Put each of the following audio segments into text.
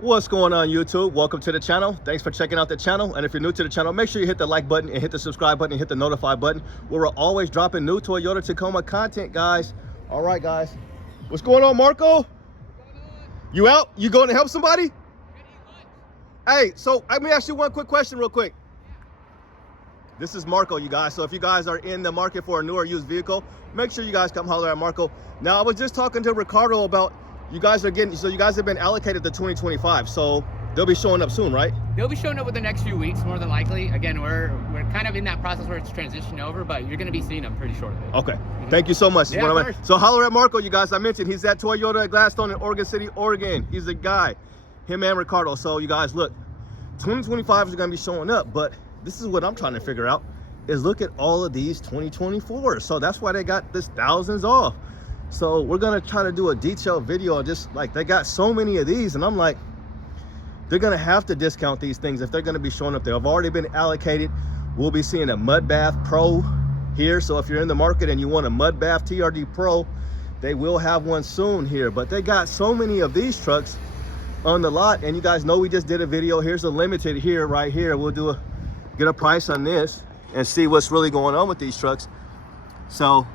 What's going on, YouTube? Welcome to the channel. Thanks for checking out the channel. And if you're new to the channel, make sure you hit the like button and hit the subscribe button and hit the notify button, where we're always dropping new Toyota Tacoma content, guys. All right, guys. What's going on, Marco? You out? You going to help somebody? Hey, so let me ask you one quick question real quick. This is Marco, you guys. So if you guys are in the market for a new or used vehicle, make sure you guys come holler at Marco. Now, I was just talking to Ricardo about you guys have been allocated to 2025, so they'll be showing up soon, right? They'll be showing up within the next few weeks, more than likely. Again, we're kind of in that process where it's transitioning over, but you're going to be seeing them pretty shortly. Okay. Thank you so much. Yeah, so holler at Marco, you guys. I mentioned he's at Toyota Gladstone in Oregon City, Oregon. He's a guy, him and Ricardo. So you guys, look, 2025 is going to be showing up, but this is what I'm trying to figure out is look at all of these 2024s. So that's why they got this thousands off. So we're gonna try to do a detailed video on just like they got so many of these, and I'm like, they're gonna have to discount these things if they're gonna be showing up there. I've already been allocated. We'll be seeing a Mud Bath Pro here. So if you're in the market and you want a Mud Bath TRD Pro, they will have one soon here. But they got so many of these trucks on the lot, and you guys know we just did a video. Here's a limited here, right here. We'll get a price on this and see what's really going on with these trucks. So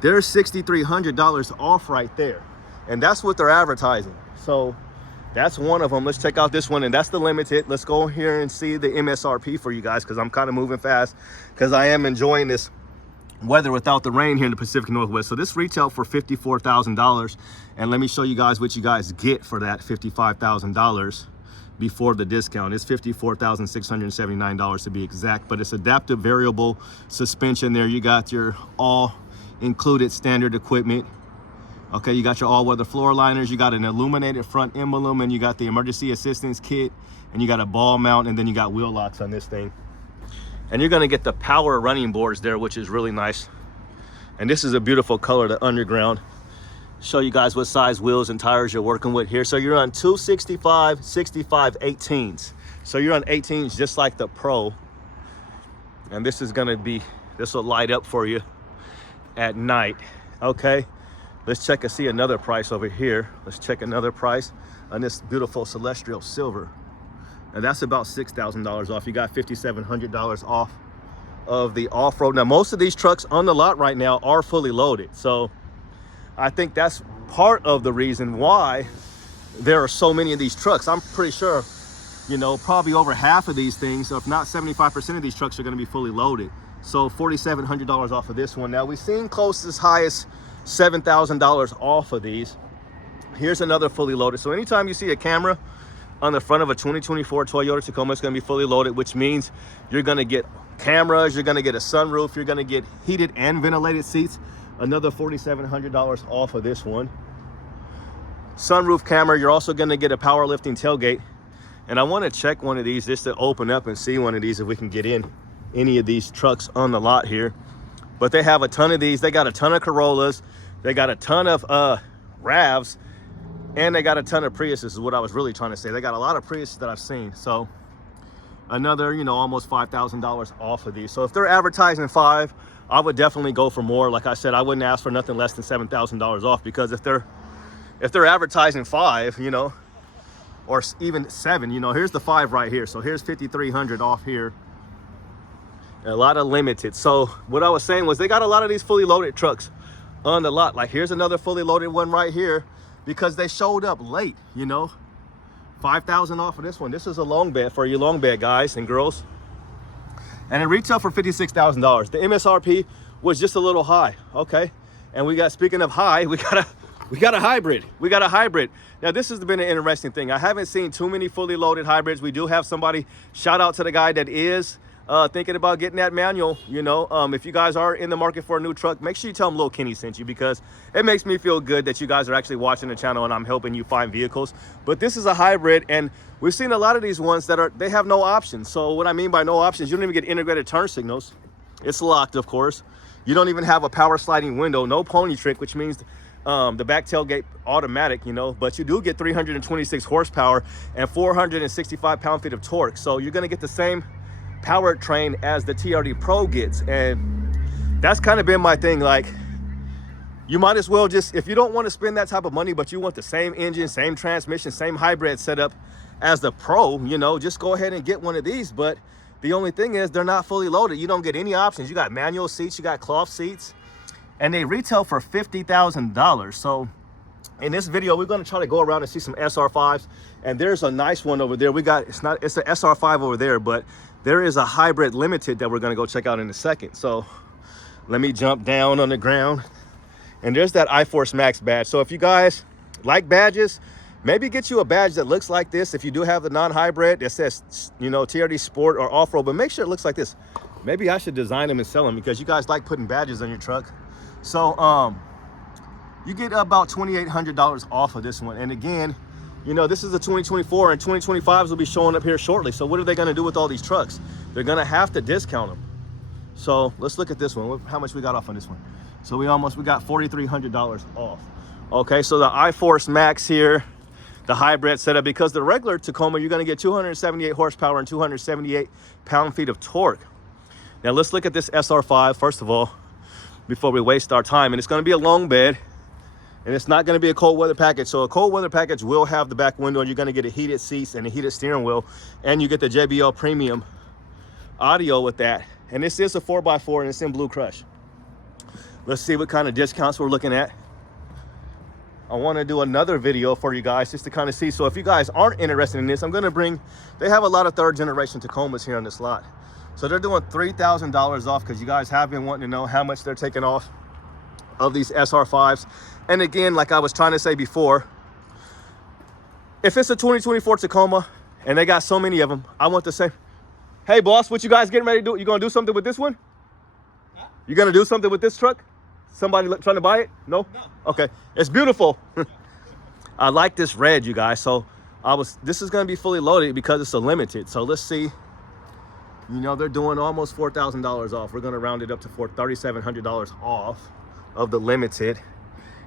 there's $6,300 off right there, and that's what they're advertising. So that's one of them. Let's check out this one, and that's the limited. Let's go here and see the MSRP for you guys, because I'm kind of moving fast because I am enjoying this weather without the rain here in the Pacific Northwest. So this retail for $54,000, and let me show you guys what you guys get for that $55,000 before the discount. It's $54,679 to be exact, but it's adaptive variable suspension there. You got your all included standard equipment. Okay, you got your all-weather floor liners, you got an illuminated front emblem, and you got the emergency assistance kit, and you got a ball mount, and then you got wheel locks on this thing. And you're gonna get the power running boards there, which is really nice. And this is a beautiful color, the underground. Show you guys what size wheels and tires you're working with here. So you're on 265, 65, 18s. So you're on 18s just like the Pro. And this is gonna be, this will light up for you at night. Okay, let's check and see another price over here. Let's check another price on this beautiful Celestial Silver, and that's about $6,000 off. You got $5,700 off of the off-road. Now most of these trucks on the lot right now are fully loaded, so I think that's part of the reason why there are so many of these trucks. I'm pretty sure, you know, probably over half of these things, if not 75% of these trucks, are going to be fully loaded. So $4,700 off of this one. Now we've seen close as high as $7,000 off of these. Here's another fully loaded. So anytime you see a camera on the front of a 2024 Toyota Tacoma, it's going to be fully loaded, which means you're going to get cameras, you're going to get a sunroof, you're going to get heated and ventilated seats. Another $4,700 off of this one. Sunroof camera, you're also going to get a power lifting tailgate. And I want to check one of these just to open up and see one of these if we can get in any of these trucks on the lot here. But they have a ton of these. They got a ton of Corollas, they got a ton of RAVs, and they got a ton of Priuses is what I was really trying to say. They got a lot of Priuses that I've seen. So another, you know, almost $5,000 off of these. So if they're advertising 5, I would definitely go for more. Like I said, I wouldn't ask for nothing less than $7,000 off, because if they're advertising 5, you know, or even 7, you know, here's the 5 right here. So here's $5,300 off here. A lot of limited. So what I was saying was they got a lot of these fully loaded trucks on the lot. Like here's another fully loaded one right here, because they showed up late, you know. 5,000 off of this one. This is a long bed for you long bed guys and girls, and it retail for $56,000. The MSRP was just a little high. Okay, and we got, speaking of high, we got a hybrid. We got a hybrid. Now this has been an interesting thing. I haven't seen too many fully loaded hybrids. We do have somebody, shout out to the guy that is thinking about getting that manual. You know, if you guys are in the market for a new truck, make sure you tell them Lil Kenny sent you, because it makes me feel good that you guys are actually watching the channel and I'm helping you find vehicles. But this is a hybrid, and we've seen a lot of these ones that they have no options. So what I mean by no options, you don't even get integrated turn signals. It's locked, of course. You don't even have a power sliding window, no pony trick, which means the back tailgate automatic, you know, but you do get 326 horsepower and 465 pound-feet of torque. So you're going to get the same powertrain as the TRD Pro gets. And that's kind of been my thing. Like, you might as well just, if you don't want to spend that type of money, but you want the same engine, same transmission, same hybrid setup as the Pro, you know, just go ahead and get one of these. But the only thing is they're not fully loaded. You don't get any options. You got manual seats, you got cloth seats, and they retail for $50,000. So in this video, we're going to try to go around and see some SR5s, and there's a nice one over there. It's an SR5 over there, but there is a hybrid limited that we're going to go check out in a second. So let me jump down on the ground, and there's that iForce Max badge. So if you guys like badges, maybe get you a badge that looks like this. If you do have the non-hybrid that says, you know, TRD Sport or Off-Road, but make sure it looks like this. Maybe I should design them and sell them, because you guys like putting badges on your truck. So you get about $2,800 off of this one. And again, you know, this is a 2024, and 2025s will be showing up here shortly. So what are they going to do with all these trucks? They're going to have to discount them. So let's look at this one. How much we got off on this one? So we got $4,300 off. Okay, so the iForce Max here, the hybrid setup, because the regular Tacoma, you're going to get 278 horsepower and 278 pound-feet of torque. Now let's look at this SR5 first of all, before we waste our time. And it's going to be a long bed, and it's not going to be a cold weather package. So a cold weather package will have the back window, and you're going to get a heated seats and a heated steering wheel, and you get the JBL premium audio with that. And this is a 4x4, and it's in Blue Crush. Let's see what kind of discounts we're looking at. I want to do another video for you guys just to kind of see. So if you guys aren't interested in this, I'm going to bring, they have a lot of third generation Tacomas here on this lot. So they're doing $3,000 off, because you guys have been wanting to know how much they're taking off of these SR5s. And again, like I was trying to say before, if it's a 2024 Tacoma and they got so many of them, I want to say, hey boss, what you guys getting ready to do? You gonna do something with this one? Huh? You gonna do something with this truck? Somebody trying to buy it? No? No. Okay, it's beautiful. I like this red, you guys. So this is gonna be fully loaded because it's a limited. So let's see. You know, they're doing almost $4,000 off. We're gonna round it up to $3,700 off of the limited,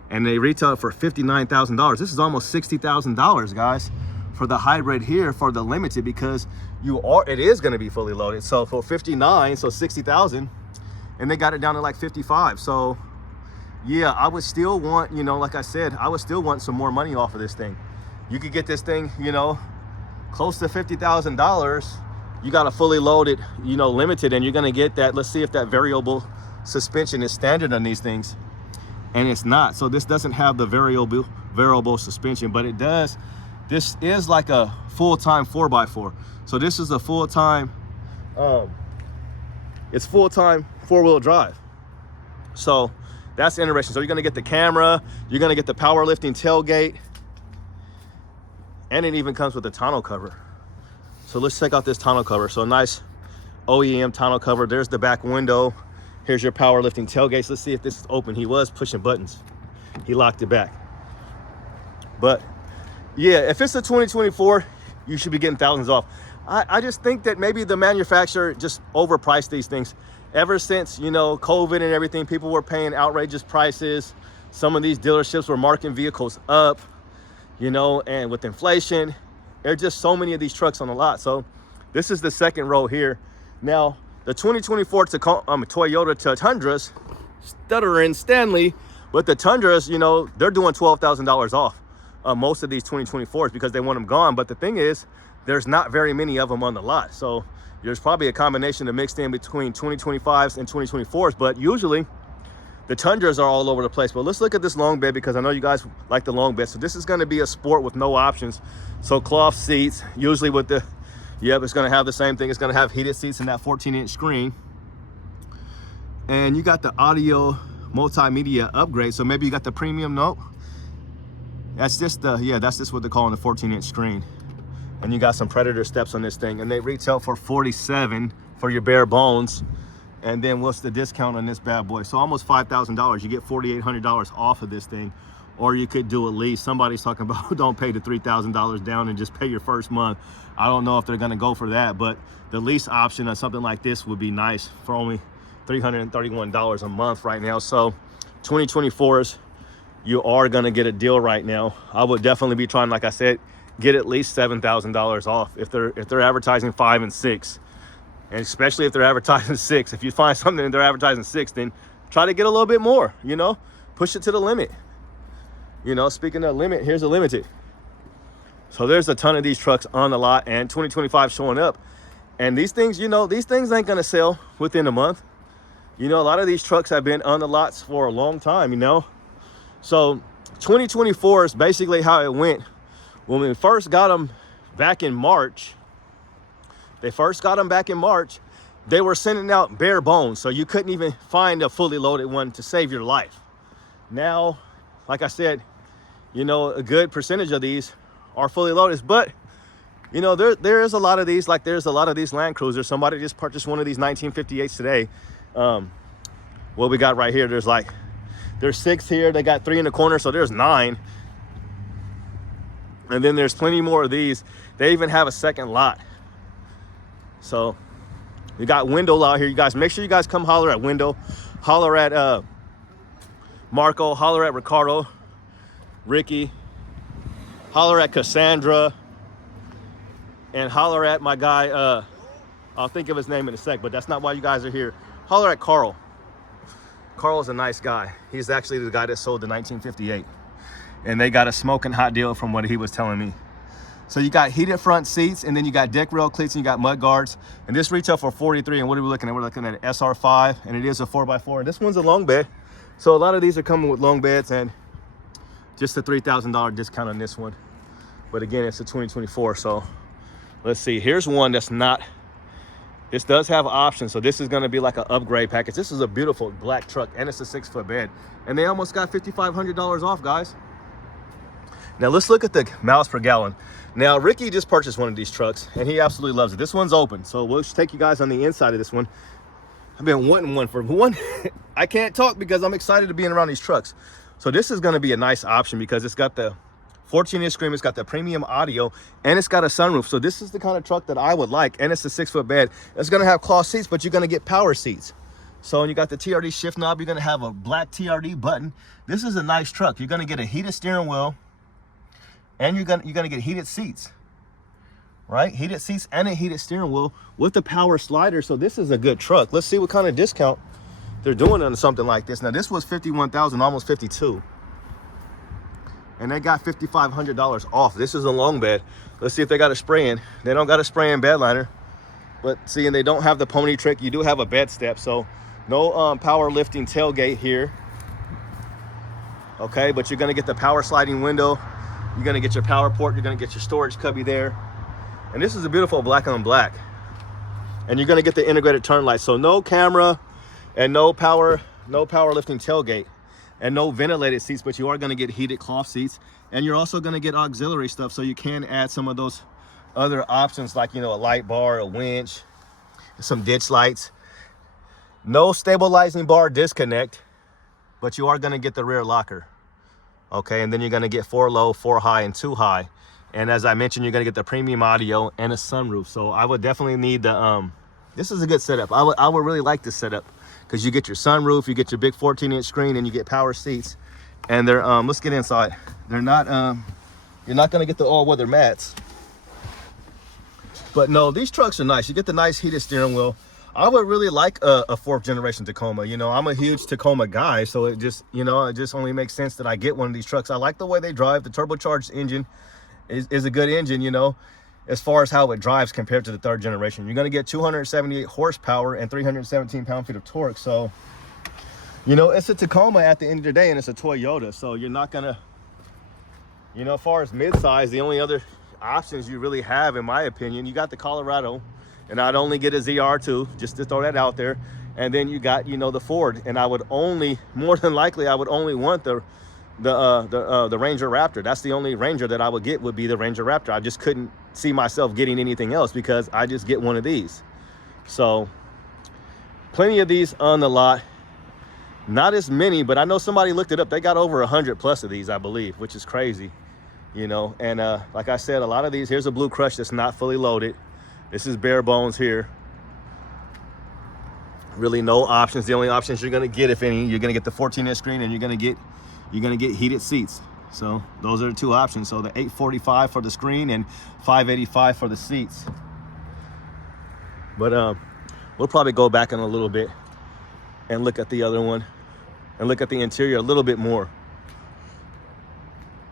and they retail for $59,000. This is almost $60,000, guys, for the hybrid here for the limited, because it is going to be fully loaded. So for 59, so 60,000, and they got it down to like 55. So yeah, I would still want, you know, like I said, I would still want some more money off of this thing. You could get this thing, you know, close to $50,000. You got a fully loaded, you know, limited, and you're going to get that. Let's see if that variable suspension is standard on these things, and it's not. So this doesn't have the variable suspension, but it does. This is like a full-time 4x4. So this is a full-time, it's full-time 4-wheel drive. So that's interesting. So you're gonna get the camera, you're gonna get the power lifting tailgate, and it even comes with a tonneau cover. So let's check out this tonneau cover. So nice OEM tonneau cover. There's the back window. Here's your power lifting tailgates. Let's see if this is open. He was pushing buttons. He locked it back. But yeah, if it's a 2024, you should be getting thousands off. I just think that maybe the manufacturer just overpriced these things. Ever since, you know, COVID and everything, people were paying outrageous prices. Some of these dealerships were marking vehicles up, you know, and with inflation, there are just so many of these trucks on the lot. So this is the second row here. Now, the 2024 Toyota Tundras, stuttering Stanley, but the Tundras, you know, they're doing $12,000 off most of these 2024s because they want them gone. But the thing is, there's not very many of them on the lot. So there's probably a combination of mixed in between 2025s and 2024s, but usually the Tundras are all over the place. But let's look at this long bed, because I know you guys like the long bed. So this is going to be a sport with no options. So cloth seats, usually with the, yep, it's going to have the same thing. It's going to have heated seats and that 14-inch screen. And you got the audio multimedia upgrade. So maybe you got the premium note. That's just the, yeah, that's just what they're calling the 14-inch screen. And you got some Predator steps on this thing, and they retail for $47 for your bare bones. And then what's the discount on this bad boy? So almost $5,000. You get $4,800 off of this thing. Or you could do a lease. Somebody's talking about don't pay the $3,000 down and just pay your first month. I don't know if they're going to go for that, but the lease option on something like this would be nice for only $331 a month right now. So 2024s, you are going to get a deal right now. I would definitely be trying, like I said, get at least $7,000 off if they're advertising 5 and 6, and especially if they're advertising 6. If you find something and they're advertising 6, then try to get a little bit more, you know. push it to the limit. You know, speaking of limit, here's a limited. So there's a ton of these trucks on the lot, and 2025 showing up. And these things, you know, these things ain't gonna sell within a month. You know, a lot of these trucks have been on the lots for a long time, you know. So 2024 is basically how it went. When we first got them back in March, they were sending out bare bones. So you couldn't even find a fully loaded one to save your life. Now, like I said, you know, a good percentage of these are fully loaded, but you know, there is a lot of these, like there's a lot of these Land Cruisers. Somebody just purchased one of these 1958s today. What we got right here, there's 6 here, they got 3 in the corner, so there's 9. And then there's plenty more of these. They even have a second lot. So you got Wendell out here. You guys, make sure you guys come holler at Wendell, holler at Marco, holler at Ricardo, Ricky, holler at Cassandra, and holler at my guy, I'll think of his name in a sec, but that's not why you guys are here. Holler at Carl. Carl's a nice guy. He's actually the guy that sold the 1958. And they got a smoking hot deal from what he was telling me. So you got heated front seats, and then you got deck rail cleats, and you got mud guards. And this retail for $43, and what are we looking at? We're looking at an SR5, and it is a 4x4. And this one's a long bed. So a lot of these are coming with long beds, and just a $3,000 discount on this one. But again, it's a 2024, so let's see. Here's one that's not, this does have options, so this is going to be like an upgrade package. This is a beautiful black truck, and it's a 6-foot bed, and they almost got $5,500 off, guys. Now let's look at the miles per gallon. Now Ricky just purchased one of these trucks, and he absolutely loves it. This one's open, so we'll take you guys on the inside of this one. I've been wanting one for one. I can't talk because I'm excited to be around these trucks. So this is going to be a nice option because it's got the 14-inch screen, it's got the premium audio, and it's got a sunroof. So this is the kind of truck that I would like, and it's a 6-foot bed. It's going to have cloth seats, but you're going to get power seats. So you got the TRD shift knob. You're going to have a black TRD button. This is a nice truck. You're going to get a heated steering wheel, and you're going to get heated seats, right? Heated seats and a heated steering wheel with the power slider. So this is a good truck. Let's see what kind of discount they're doing on something like this. Now this was $51,000, almost $52,000. And they got $5,500 off. This is a long bed. Let's see if they got a spray in. They don't got a spray in bed liner. But see, and they don't have the pony trick. You do have a bed step, so no power lifting tailgate here. Okay, but you're gonna get the power sliding window. You're gonna get your power port. You're gonna get your storage cubby there. And this is a beautiful black on black. And you're gonna get the integrated turn lights. So no camera and no power lifting tailgate. And no ventilated seats, but you are going to get heated cloth seats, and you're also going to get auxiliary stuff, so you can add some of those other options like, you know, a light bar, a winch, some ditch lights. No stabilizing bar disconnect, but you are going to get the rear locker. Okay, and then you're going to get 4 low, 4 high, and 2 high. And as I mentioned, you're going to get the premium audio and a sunroof. So I would definitely need the this is a good setup. I would really like this setup, because you get your sunroof, you get your big 14-inch screen, and you get power seats. And they're let's get inside. They're not you're not going to get the all-weather mats, but no, these trucks are nice. You get the nice heated steering wheel. I would really like a 4th generation Tacoma. You know, I'm a huge Tacoma guy, so it just, you know, it just only makes sense that I get one of these trucks. I like the way they drive. The turbocharged engine is a good engine, you know, as far as how it drives compared to the 3rd generation. You're going to get 278 horsepower and 317 pound-feet of torque. So, you know, it's a Tacoma at the end of the day, and it's a Toyota. So you're not going to, you know, as far as mid-size, the only other options you really have, in my opinion, you got the Colorado, and I'd only get a ZR2, just to throw that out there. And then you got, you know, the Ford, and I would only, more than likely, I would only want the Ranger Raptor. That's the only Ranger that I would get, would be the Ranger Raptor. I just couldn't see myself getting anything else, because I just get one of these. So plenty of these on the lot. Not as many, but I know somebody looked it up. They got over 100 plus of these, I believe, which is crazy, you know. And like I said, a lot of these, here's a Blue Crush that's not fully loaded. This is bare bones here. Really no options. The only options you're going to get, if any, you're going to get the 14-inch screen, and you're going to get heated seats. So those are the 2 options. So the $845 for the screen and $585 for the seats. But we'll probably go back in a little bit and look at the other one. and look at the interior a little bit more.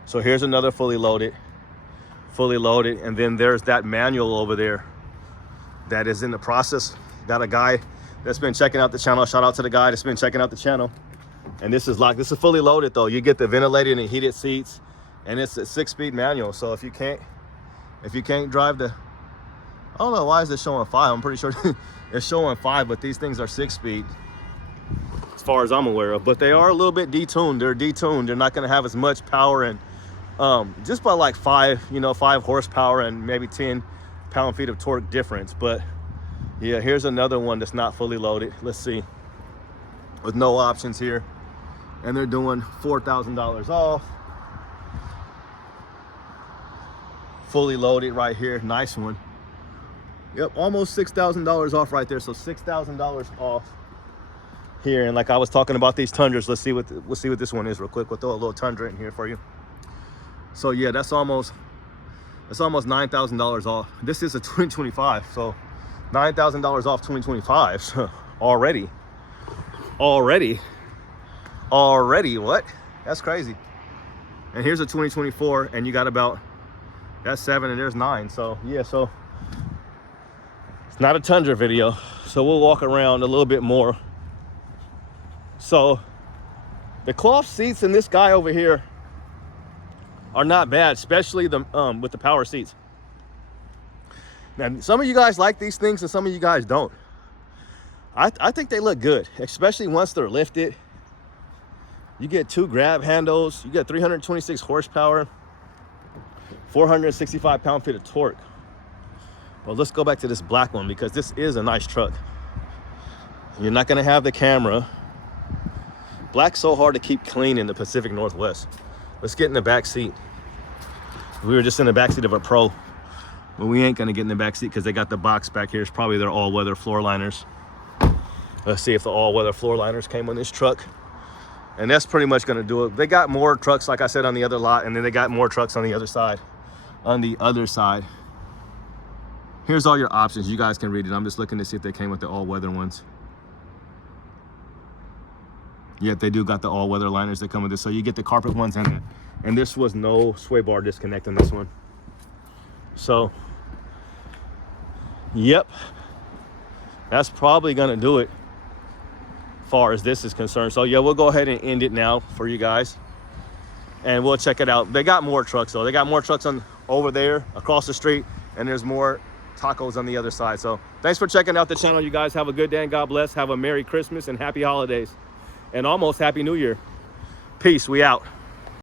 So here's another fully loaded, and then there's that manual over there that is in the process. Got a guy that's been checking out the channel. Shout out to the guy that's been checking out the channel. And this is fully loaded though. You get the ventilated and heated seats, and it's a 6-speed manual. So if you can't drive the, I don't know why is it showing 5. I'm pretty sure it's showing 5, but these things are 6-speed as far as I'm aware of. But they are a little bit detuned. They're detuned. They're not going to have as much power, and just by like 5 horsepower and maybe 10 pound-feet of torque difference. But yeah, here's another one that's not fully loaded. Let's see, with no options here, and they're doing $4,000 off. Fully loaded right here, nice one. Yep, almost $6,000 off right there. So $6,000 off here. And like I was talking about these Tundras, we'll see what this one is real quick. We'll throw a little Tundra in here for you. So yeah, that's almost $9,000 off. This is a 2025, so $9,000 off 2025. So already, what? That's crazy. And here's a 2024, and you got about, that's 7 and there's 9. So yeah, so it's not a Tundra video, so we'll walk around a little bit more. So the cloth seats in this guy over here are not bad, especially the with the power seats. Now, some of you guys like these things and some of you guys don't. I think they look good, especially once they're lifted. You get 2 grab handles, you get 326 horsepower, 465 pound-feet of torque. Well, let's go back to this black one because this is a nice truck. You're not gonna have the camera. Black's so hard to keep clean in the Pacific Northwest. Let's get in the back seat. We were just in the back seat of a Pro, but we ain't gonna get in the back seat because they got the box back here. It's probably their all-weather floor liners. Let's see if the all-weather floor liners came on this truck. And that's pretty much gonna do it. They got more trucks, like I said, on the other lot, and then they got more trucks on the other side. Here's all your options. You guys can read it. I'm just looking to see if they came with the all-weather ones. Yep, they do got the all-weather liners that come with this. So you get the carpet ones in it. And this was no sway bar disconnect on this one. So, yep, that's probably gonna do it as far as this is concerned. So yeah, we'll go ahead and end it now for you guys, and we'll check it out. They got more trucks though. They got more trucks on over there across the street, and there's more tacos on the other side. So thanks for checking out the channel. You guys have a good day and God bless. Have a Merry Christmas and Happy Holidays and almost Happy New Year. Peace. We out.